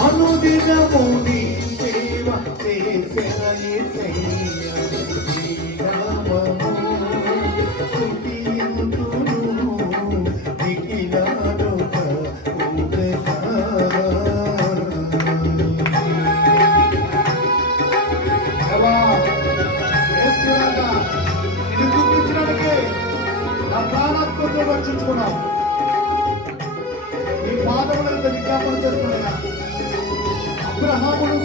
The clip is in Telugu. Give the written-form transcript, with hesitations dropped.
అనుదినము నీ సేవ చేసిన యేసయ్యా నీ నామము స్తుతింతును నిఖిలాలోక ఊగెదారా. దేవా యేసురాజా నిన్ను స్తుతించడానికే నా ప్రాణాత్మతో రక్షించుకున్నావు. నీ పాదములంత విజ్ఞాపన చేస్తున్నాయా. అబ్రహామును